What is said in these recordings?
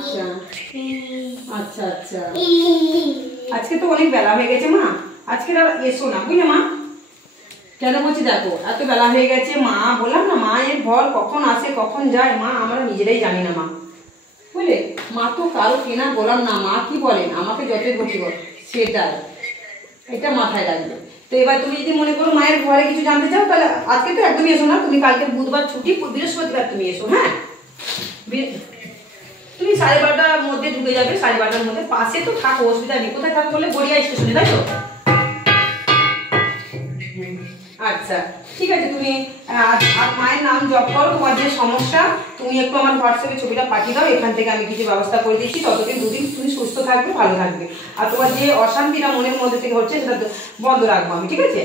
আচ্ছা আচ্ছা আচ্ছা, আজকে তো অনেক বেলা হয়ে গেছে মা, আজকে আর এসো না বুঝলে মা। কেন বলছি দেখো এত বেলা হয়ে গেছে মা, বললাম না মায়ের ভর কখন আসে কখন যায় মা আমরা নিজেরাই জানি না মা, বুঝলে। মা তো কারো কেনা বললাম না, মা কি বলেন আমাকে যতই বলি বল সেটাই, এটা মাথায় রাখবে। তো এবার তুমি যদি মনে করো মায়ের ঘরে কিছু জানতে চাও তাহলে আজকে তো একদমই এসো না, তুমি কালকে বুধবার ছুটি, বৃহস্পতিবার তুমি এসো। হ্যাঁ তুমি 12:30টার মধ্যে ঢুকে যাবে, 12:30টার মধ্যে। পাশে তো থাকো, অসুবিধা নেই। কোথায় থাকো বলে? গড়িয়া স্টেশনে, তাই তো? আচ্ছা ঠিক আছে, তুমি মায়ের নাম জপ করো, তোমার যে সমস্যা তুমি একটু আমার হোয়াটসঅ্যাপে ছবিটা পাঠিয়ে দাও, এখান থেকে আমি কিছু ব্যবস্থা করে দিচ্ছি। ততদিন দুদিন তুমি সুস্থ থাকবে, ভালো থাকবে। আর তোমার যে অশান্তিটা মনের মধ্যে থেকে হচ্ছে সেটা বন্ধ রাখবো আমি, ঠিক আছে?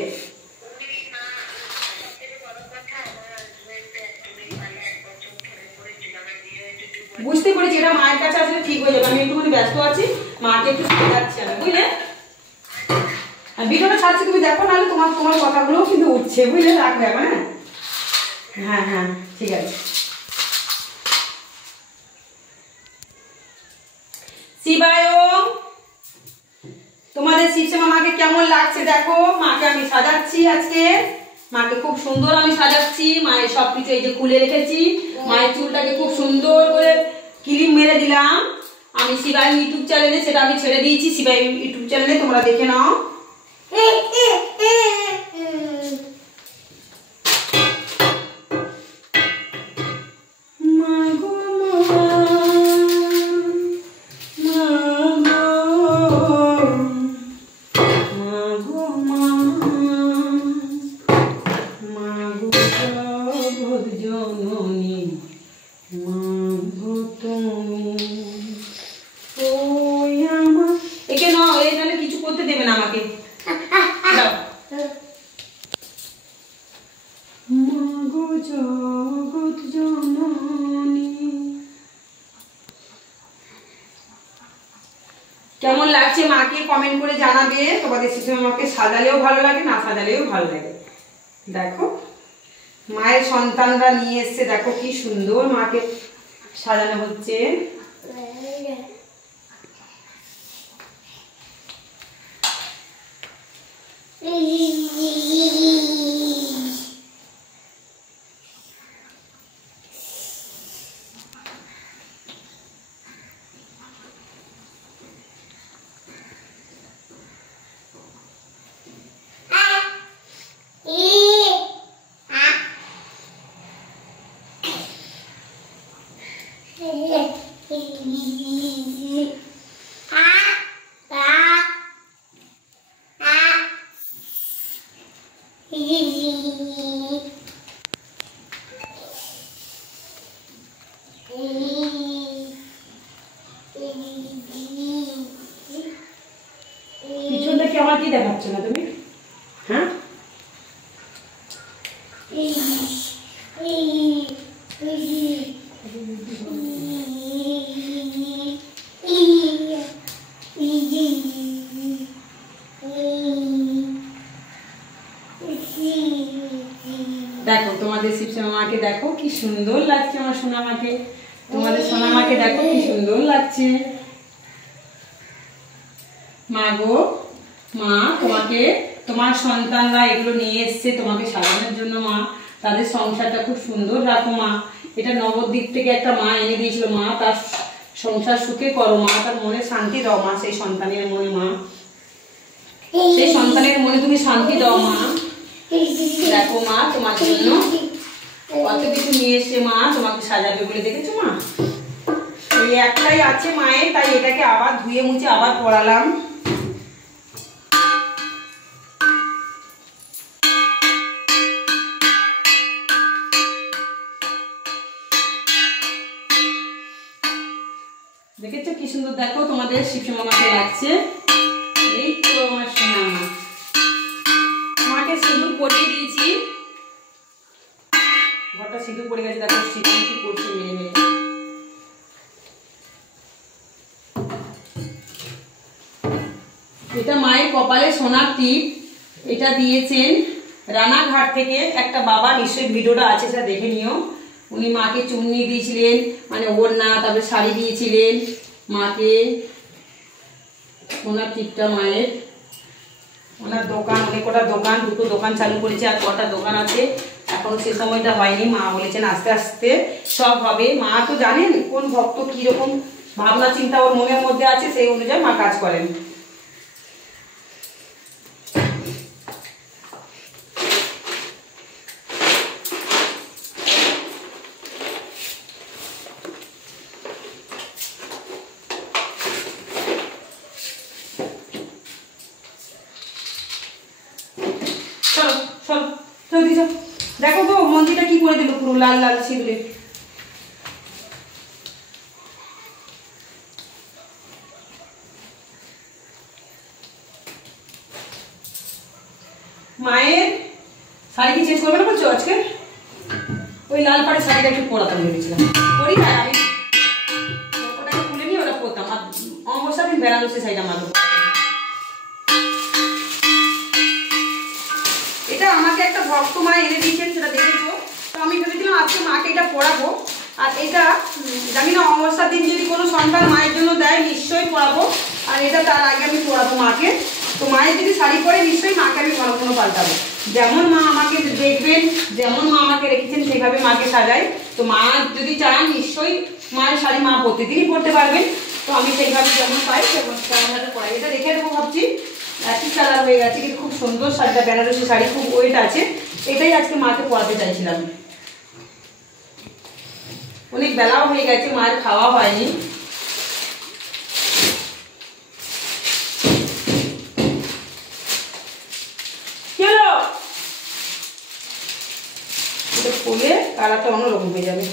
বুঝতে পেরেছি, এটা মায়ের কাছে আসলে ঠিক হয়ে যাবে। আমি একটুখানি ব্যস্ত আছি, মাকে একটু সাজাচ্ছি আমি, বুঝলে। ভিডিওটা ছাড়ছি, তুমি দেখো, নাহলে তোমার তোমার কথাগুলোও কিন্তু উঠছে, বুঝলে। রাখবে এখন। হ্যাঁ হ্যাঁ হ্যাঁ ঠিক আছে। শিবায় তোমাদের শিবশ্যামা মাকে কেমন লাগছে দেখো। মাকে আমি সাজাচ্ছি আজকে, মাকে খুব সুন্দর আমি সাজাচ্ছি। মায়ের সবকিছু এই যে খুলে রেখেছি, মায়ের চুলটাকে খুব সুন্দর করে ক্লিপ মেরে দিলাম আমি। শিবাই ইউটিউব চ্যানেলে সেটা আমি ছেড়ে দিয়েছি, শিবাই ইউটিউব চ্যানেলে তোমরা দেখে নাও। কেমন লাগছে মাকে কমেন্ট করে জানাবে। তোমাদের শিশুর মাকে সাজালেও ভালো লাগে, না সাজালেও ভালো লাগে। দেখো মায়ের সন্তানরা নিয়ে এসছে, দেখো কি সুন্দর মাকে সাজানো হচ্ছে। পিছন থেকে আমার কি দেখাচ্ছ না তুমি? হ্যাঁ দেখো তোমাদের শিবশ্যামা মাকে দেখো কি সুন্দর লাগছে, আমার সোনা মাকে। তোমাদের সোনা মাকে দেখো কি সুন্দর লাগছে। মা গো মা, তোমাকে তোমার সন্তানরা এগুলো নিয়ে এসছে তোমাকে সাজানোর জন্য মা। তাদের সংসারটা খুব সুন্দর রাখো মা। এটা নবদ্বীপ থেকে একটা মা এনে দিয়েছিল মা, তার সংসার সুখে করো মা, তার মনে শান্তি দাও মা। সেই সন্তানের মনে মা, সেই সন্তানের মনে তুমি শান্তি দাও মা। দেখো মা তোমার জন্য কত কিছু নিয়ে এসছে মা, তোমাকে সাজাবে বলে। দেখেছো মা, এই একটাই আছে মায়ের, তাই এটাকে আবার ধুয়ে মুছে আবার পরালাম। দেখেছো কি সুন্দর, দেখো তোমাদের শিবশ্যামা মাকে লাগছে। এই তো আমার সোনা মা, মাকে সিঁদুর পরিয়ে দিয়েছি। ঘরটা সিঁদুর পড়ে গেছে, দেখো সিঁদুর কি করছে মেরে মেরে। এটা মায়ের কপালে সোনার টিপ, এটা দিয়েছেন রানাঘাট থেকে একটা বাবা। নিশ্চয়ই ভিডিওটা আছে, সেটা দেখে নিও। উনি মাকে চুন্নি দিয়েছিলেন, মানে ওড়না, তারপরে শাড়ি দিয়েছিলেন মাকে। ওনার টিপটা মায়ের, ওনার দোকান, অনেক কটা দোকান, দুটো দোকান চালু করেছে, আর কটা দোকান আছে এখনো সে সময়টা হয়নি। মা বলেছেন আস্তে আস্তে সব হবে। মা তো জানেন কোন ভক্ত কিরকম ভাবনা চিন্তা ওর মনের মধ্যে আছে, সেই অনুযায়ী মা কাজ করেন। দেখো তো মন্দিরটা কি করে দিল, পুরো লাল লাল সিঁদুরে। মায়ের শাড়ি কি চেঞ্জ করবে না বলছো আজকে? ওই লাল পাড়ের শাড়িটা একটু পরাতাম ভেবেছিলাম, পরি না আমি, ওটাকে খুলে নিয়ে ওটা পরতাম। আর অমাবস্যার দিন বেনারসি শাড়িটা মারবো। এটা আমাকে একটা ভক্ত মা এনে দিয়েছেন, সেটা দেখেছো তো। আমি ভেবেছিলাম আজকে মাকে এটা পরাবো। আর এটা জানি না অমাবস্যার দিন যদি কোনো সন্তান মায়ের জন্য দেয় নিশ্চয়ই পরাবো। আর এটা তার আগে আমি পরাবো মাকে। তো মায়ের যদি শাড়ি পরে নিশ্চয়ই মাকে আমি কোনো কোনো পাল্টাবো। যেমন মা আমাকে দেখবেন, যেমন মা আমাকে রেখেছেন সেইভাবে মাকে সাজাই। তো মা যদি চান নিশ্চয়ই মায়ের শাড়ি মা প্রতিদিনই পরতে পারবেন। তো আমি সেইভাবে যেমন পাই তেমন পরাই। এটা রেখে দেবো ভাবছি, একই কালার হয়ে গেছে কিন্তু খুব সুন্দর শাড়িটা, বেনারসি শাড়ি, খুব ওয়েট আছে। এটাই আজকে মাকে পরাতে চাইছিলাম। অনেক বেলাও হয়ে গেছে, মায়ের খাওয়া হয়নি। কি হলো? এটা খুলে কালারটা অন্যরকম হয়ে যাবে।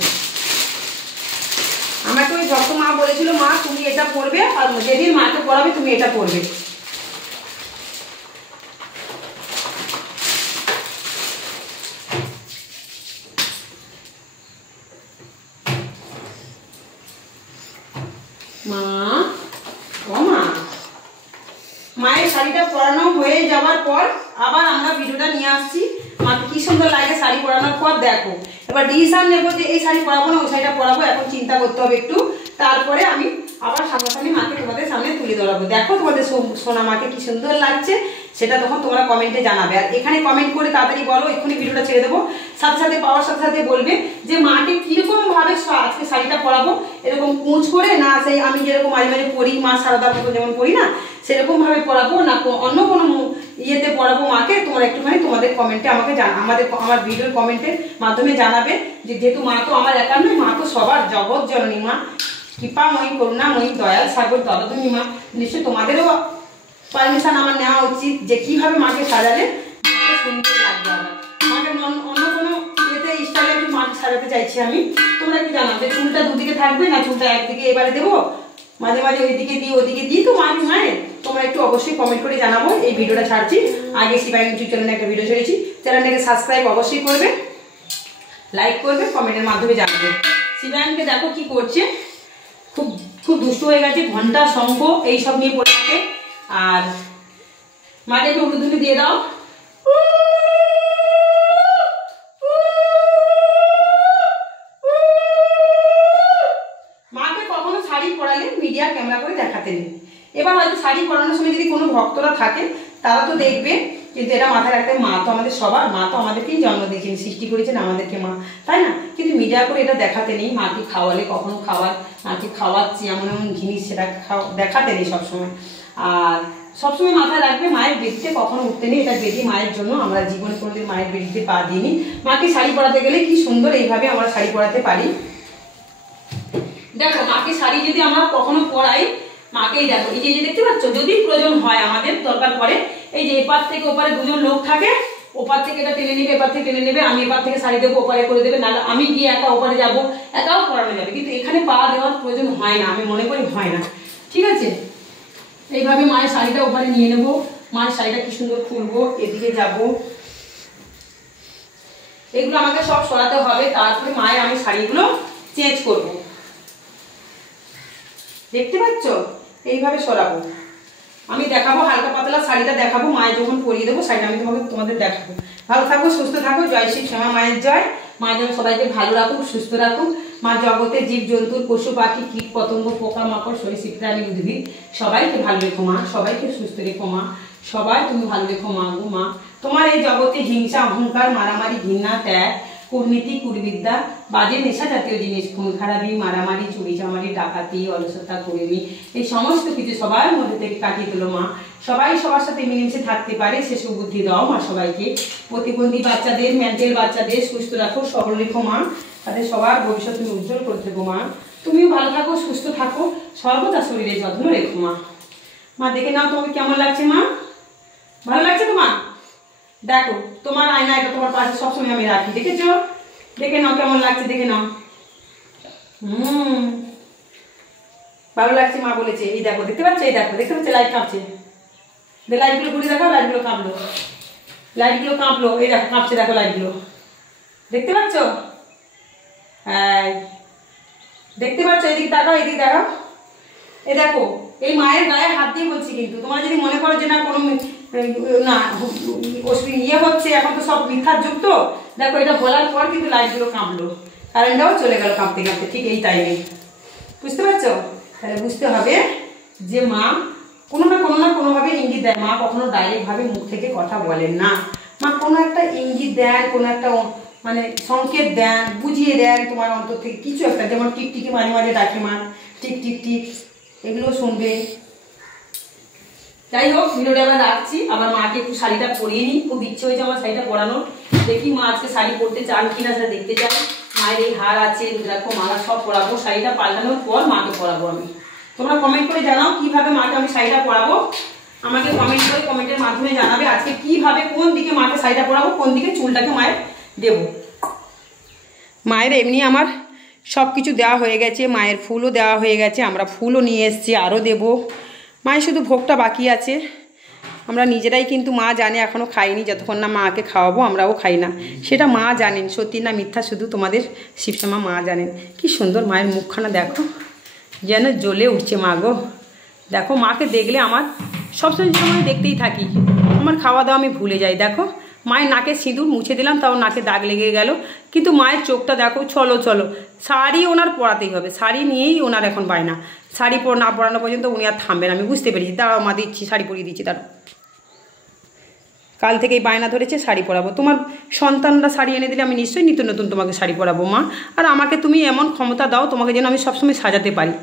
আমাকে ওই ভক্ত মা বলেছিল মা তুমি এটা পরবে, আর যেদিন মাকে পরাবে তুমি এটা পরবে। মা, ও মা, মায়ের শাড়িটা পরানো হয়ে যাওয়ার পর আবার আমরা ভিডিওটা নিয়ে আসছি। মাকে কি সুন্দর লাগে শাড়ি পরানোর পর। দেখো এবার ডিসিশন নেবো যে এই শাড়ি পরাবো না ওই শাড়িটা পরাবো, এখন চিন্তা করতে হবে একটু। তারপরে আমি আবার সামনাসামনি মাকে তোমাদের সামনে তুলে ধরাবো। দেখো তোমাদের সোনা মাকে কি সুন্দর লাগছে, সেটা তখন তোমরা কমেন্টে জানাবে। আর এখানে কমেন্ট করে তাড়াতাড়ি বলো, এক্ষুনি ভিডিওটা ছেড়ে দেবো। সাথে সাথে পাওয়ার সাথে সাথে বলবে যে মাকে কিরকম ভাবে আজকে শাড়িটা পরাবো, এরকম কুঁচ করে না সেই আমি যেরকম মাঝে মাঝে পরি মা সারদার মতো যেমন পরি না সেরকম ভাবে পরাবো, না অন্য কোনো ইয়েতে পরাবো মাকে। তোমরা একটুখানি তোমাদের কমেন্টে আমাকে আমার ভিডিওর কমেন্টের মাধ্যমে জানাবে। যেহেতু মা তো আমার একার নয়, মা তো সবার জগৎ জননী মা, কৃপাময়ী, করুণাময়ী, দয়াল সাগর দরদনী মা। নিশ্চয়ই তোমাদেরও পারমিশন আমার নেওয়া উচিত যে কিভাবে মাকে সাজালে সুন্দর লাগবে। আবার মাকে অন্য কোনো ইয়েতে স্টাইলে একটু মাকে সাজাতে চাইছি আমি। তোমরা কি জানো যে চুলটা দুদিকে থাকবে না চুলটা একদিকে এবারে দেবো, মাঝে মাঝে ওইদিকে দিই ওদিকে দিই, তো মায়ের তোমরা একটু অবশ্যই কমেন্ট করে জানাবো। এই ভিডিওটা ছাড়ছি, আগে শিবায়ন ইউটিউব চ্যানেলে একটা ভিডিও ছেড়েছি, চ্যানেলটাকে সাবস্ক্রাইব অবশ্যই করবে, লাইক করবে, কমেন্টের মাধ্যমে জানাবে। শিবায়নকে দেখো কি করছে, খুব খুব দুষ্ট হয়ে গেছে, ঘন্টা শঙ্খ এইসব নিয়ে পড়ে থাকে। আর মাকে একটু উলুধুলি দিয়ে দাও। মাকে কখনো শাড়ি পরালে মিডিয়া ক্যামেরা করে দেখাতে নেই। এবার হয়তো শাড়ি পরানোর সময় যদি কোনো ভক্তরা থাকে তারা তো দেখবে, কিন্তু এটা মাথায় রাখতে, মা তো আমাদের সবার, মা তো আমাদেরকেই জন্ম দিয়েছেন, সৃষ্টি করেছেন আমাদেরকে মা, তাই না? কিন্তু মিডিয়া করে এটা দেখাতে নেই। মাকে খাওয়ালে কখনো মাকে খাওয়াচ্ছি এমন এমন জিনিস সেটা দেখাতে নেই সবসময়। আর সবসময় মাথায় রাখবে মায়ের বেদিতে কখনো উঠতে নেই, এটা বেদি মায়ের জন্য। আমরা জীবনে কোনোদিন মায়ের বেদিতে পা দিইনি। মাকে শাড়ি পরাতে গেলে কি সুন্দর এইভাবে আমরা শাড়ি পরাতে পারি। দেখো মাকে শাড়ি যদি আমরা কখনো পরাই, মাকেই দেখো এই যে দেখতে পাচ্ছ, যদি প্রয়োজন হয় আমাদের দরকার পড়ে, এই যে এপার থেকে ওপারে দুজন লোক থাকে, ওপার থেকে এটা টেনে নেবে, এপার থেকে টেনে নেবে, আমি এপার থেকে শাড়ি দেবো, ওপারে করে দেবে, নাহলে আমি গিয়ে একা ওপারে যাবো, একাও পরানো যাবে। কিন্তু এখানে পা দেওয়ার প্রয়োজন হয় না, আমি মনে করি হয় না। ঠিক আছে, এইভাবে মায়ের শাড়িটা ওপারে নিয়ে নেবো, মায়ের শাড়িটা কি সুন্দর খুলবো, এদিকে যাব, এগুলো আমাকে সব সরাতে হবে। তারপরে মায়ের আমি শাড়িগুলো চেঞ্জ করব। দেখতে পাচ্ছ, এইভাবে সরাবো। আমি দেখাবো হালকা পাতলা শাড়িটা দেখাবো, মায়ের যখন পরিয়ে দেবো শাড়িটা আমি তোমাদের দেখাবো। ভালো থাকো, সুস্থ থাকো, জয় শ্রী শ্যামা মায়ের জয়। মা যেন সবাইকে ভালো রাখুক, সুস্থ রাখুক। মা জগতে জীব জন্তু, পশু পাখি, কীট পতঙ্গ, পোকা মাকড়, সরীসৃপ প্রাণী, উদ্ভিদ সবাইকে ভালো রেখো মা, সবাইকে সুস্থ রেখো মা, সবাই তুমি ভালো রেখো মা গো মা। তোমার এই জগতে হিংসা, অহংকার, মারামারি, ঘৃণা, ত্যাগ, কূটনীতি, কুর্বিদ্যা, বাজে নেশা জাতীয় জিনিস, খুন খারাপি, মারামারি, চুরি চামারি, ডাকাতি, অলসতা, কুড়েমি, এই সমস্ত কিছু সবার মধ্যে থেকে কাটিয়ে তোলো মা। সবাই সবার সাথে মিলেমিশে থাকতে পারে সে সুবুদ্ধি দাও মা সবাইকে। প্রতিবন্ধী বাচ্চাদের, মেন্টাল বাচ্চাদের সুস্থ রাখো, সবল রেখো মা, তাদের সবার ভবিষ্যৎ তুমি উজ্জ্বল করে থেকো মা। তুমিও ভালো থাকো, সুস্থ থাকো, সর্বদা শরীরে যত্ন রেখো মা। মা দেখে নাও তোমাকে কেমন লাগছে মা, ভালো লাগছে তোমার? দেখো তোমার আয়না, এটা তোমার পাশে সবসময় আমি রাখি, দেখেছো? দেখে নাও কেমন লাগছে, দেখে নাও। ভালো লাগছে মা বলেছে। এই দেখো, দেখতে পাচ্ছ? এই দেখো, দেখতে পাচ্ছ লাইট কাঁপছে? লাইটগুলো ঘুরে দেখো, লাইটগুলো কাঁপলো, লাইটগুলো কাঁপলো, এই দেখো কাঁপছে, দেখো লাইটগুলো, দেখতে পাচ্ছ? হ্যাঁ দেখতে পাচ্ছ? এদিকে দেখাও, এদিকে দেখাও, এই দেখো। এই মায়ের গায়ে হাত দিয়ে বলছি, কিন্তু তোমরা যদি মনে করো যে না কোনো না ইয়ে হচ্ছে, এখন তো সব মিথ্যার যুগ, তো দেখো এটা বলার পর কিন্তু লাইটগুলো কাঁপলো, কারেন্টটাও চলে গেল কাঁপতে কাঁপতে ঠিক এই টাইমে। বুঝতে পারছো? তাহলে বুঝতে হবে যে মা কোনো না কোনোভাবে ইঙ্গিত দেয়। মা কখনো ডাইরেক্টভাবে মুখ থেকে কথা বলেন না, মা কোনো একটা ইঙ্গিত দেন, কোনো একটা মানে সংকেত দেন, বুঝিয়ে দেন তোমার অন্তর থেকে কিছু একটা। যেমন টিকটিকি মাঝে মাঝে ডাকে মা, টিক টিক টিক, এগুলো শুনবে। যাই হোক, ভিডিওটা আবার রাখছি। আবার মাকে একটু শাড়িটা পরিয়ে নিই, খুব ইচ্ছে হয়েছে আমার শাড়িটা পরানোর। দেখি মা আজকে শাড়ি পরতে চান কিনা, সেটা দেখতে চাই। মায়ের এই হার আছে, রুদ্রাক্ষ মালা সব পরাবো। শাড়িটা পাল্টানোর পর মাকে পরাবো আমি। তোমরা কমেন্ট করে জানাও কিভাবে মাকে আমি শাড়িটা পরাবো। আমাকে কমেন্ট করে, কমেন্টের মাধ্যমে জানাবে আজকে কিভাবে, কোন দিকে মাকে শাড়িটা পরাবো, কোন দিকে চুলটাকে মায়ের দেবো। মায়ের এমনি আমার সব কিছু দেওয়া হয়ে গেছে, মায়ের ফুলও দেওয়া হয়ে গেছে, আমরা ফুলও নিয়ে এসেছি, আরও দেবো। মায়ের শুধু ভোগটা বাকি আছে। আমরা নিজেরাই কিন্তু মা জানে এখনও খাইনি, যতক্ষণ না মাকে খাওয়াবো আমরাও খাই না। সেটা মা জানেন, সত্যি না মিথ্যা শুধু তোমাদের শিবশ্যামা মা জানেন। কি সুন্দর মায়ের মুখখানা দেখো, যেন জ্বলে উঠছে মা গো। দেখো মাকে দেখলে আমার সবসময় আমি দেখতেই থাকি, আমার খাওয়া দাওয়া আমি ভুলে যাই। দেখো মায়ের নাকে সিঁদুর মুছে দিলাম, তাও নাকে দাগ লেগে গেল, কিন্তু মায়ের চোখটা দেখো। চলো চলো, শাড়ি ওনার পরাতেই হবে, শাড়ি নিয়েই ওনার এখন বায়না। শাড়ি না পরানো পর্যন্ত উনি আর থামবেন, আমি বুঝতে পেরেছি। দাঁড়াও মা, দিচ্ছি, শাড়ি পরিয়ে দিচ্ছি। দাঁড়াও, কাল থেকেই বায়না ধরেছে শাড়ি পরাবো। তোমার সন্তানরা শাড়ি এনে দিলে আমি নিশ্চয়ই নিত্য নতুন তোমাকে শাড়ি পরাবো মা। আর আমাকে তুমি এমন ক্ষমতা দাও, তোমাকে যেন আমি সবসময় সাজাতে পারি।